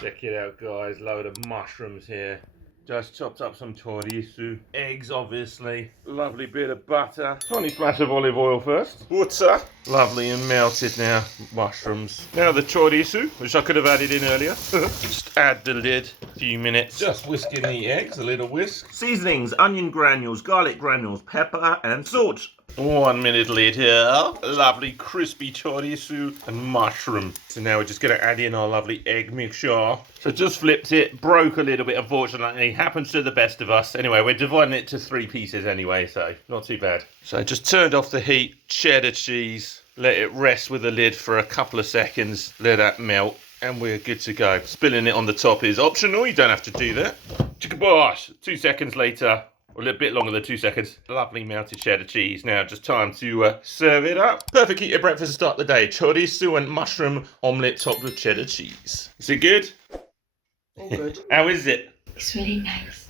Check it out, guys. Load of mushrooms here. Just chopped up some chorizo. Eggs, obviously. Lovely bit of butter. Tiny splash of olive oil first. Butter. Lovely and melted now. Mushrooms. Now the chorizo, which I could have added in earlier. Just add the lid. A few minutes. Just whisk in the eggs. A little whisk. Seasonings. Onion granules, garlic granules, pepper and salt. 1 minute later, lovely crispy chorizo and mushroom. So now we're just going to add in our lovely egg mixture. So just flipped it, broke a little bit, unfortunately. Happens to the best of us. Anyway, we're dividing it to 3 pieces anyway, so not too bad. So just turned off the heat, cheddar cheese, let it rest with the lid for a couple of seconds, let that melt, and we're good to go. Spilling it on the top is optional, you don't have to do that. Chickabosh! 2 seconds later. A little bit longer than 2 seconds. Lovely melted cheddar cheese. Now just time to serve it up. Perfect keto breakfast to start the day. Chorizo and mushroom omelette topped with cheddar cheese. Is it good? All good. How is it? It's really nice.